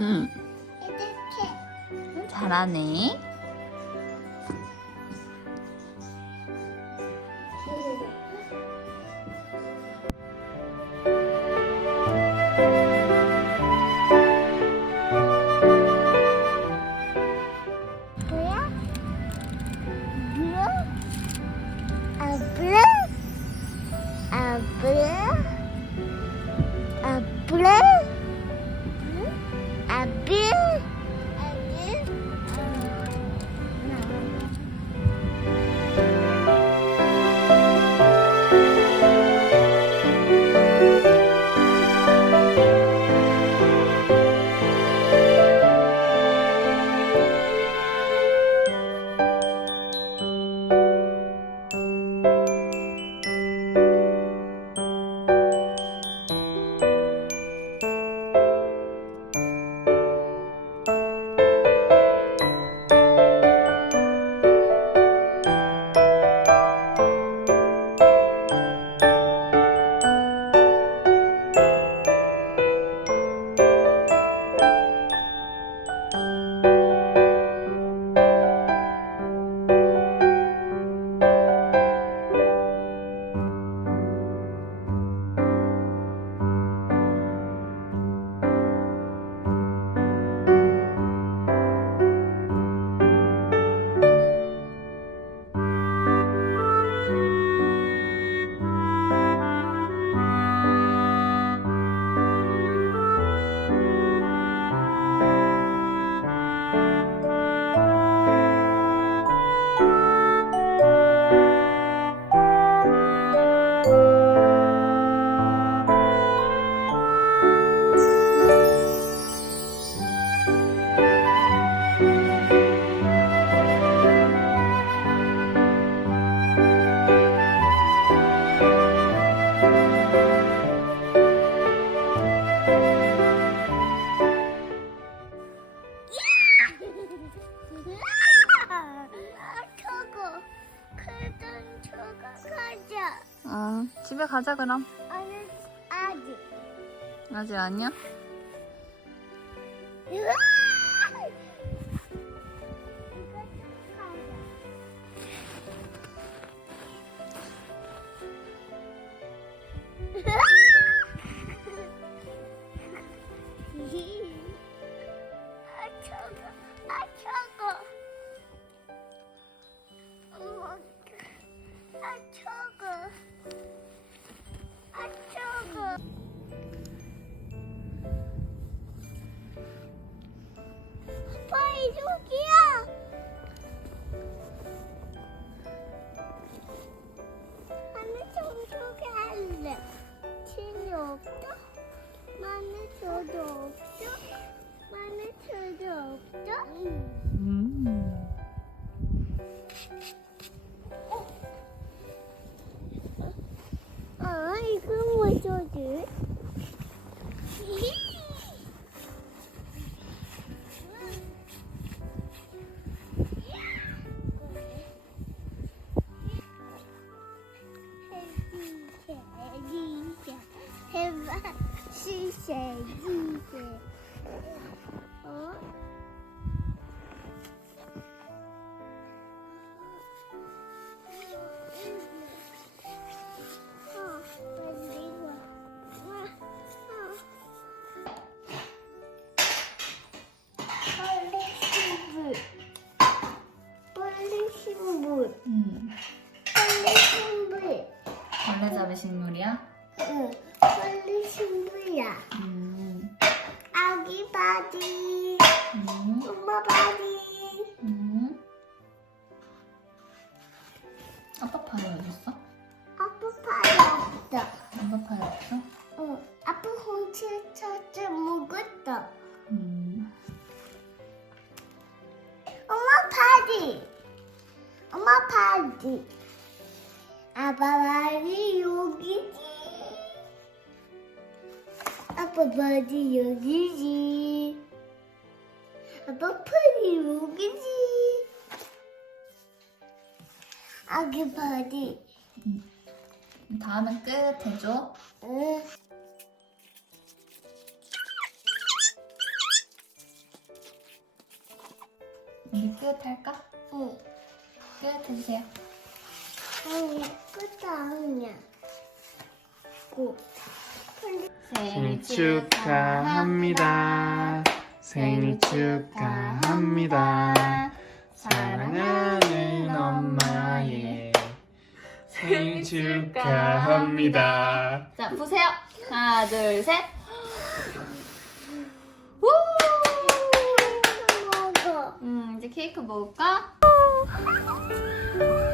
응. 이렇게. 잘하네. 뭐 가자. 어, 집에 가자 그럼. 아니 아직. 아직 아니야? 으아! 저도 없어? 마늘 저도 없어? 음. 아, 이거 뭐지? 시세. 어? 신물. 음. 빨리 신물. 벌레 잡이 식물이야? 응, 빨리 신물이야. 음. 바지, 음. 엄마 바지. 음. 아빠 팔이 어딨어? 아빠 팔이 없어. 아빠 팔이 없어? 응, 아빠 홍치 찾아 먹었어. 음. 엄마 바지. 엄마 바지. 아빠 바지 여기지. 아빠 바지 여기지. 아빠 팔이 여기지. 아기 바지. 다음에 끝 해줘. 응. 이제 끝 할까? 응. 끝 해주세요. 아니, 끝도 아니야. 고. 근데 생일 축하합니다. 생일 축하합니다. 사랑하는 엄마의 생일 축하합니다. 자, 보세요. 하나, 둘, 셋. 우! 먹어. 음, 이제 케이크 먹을까? 아,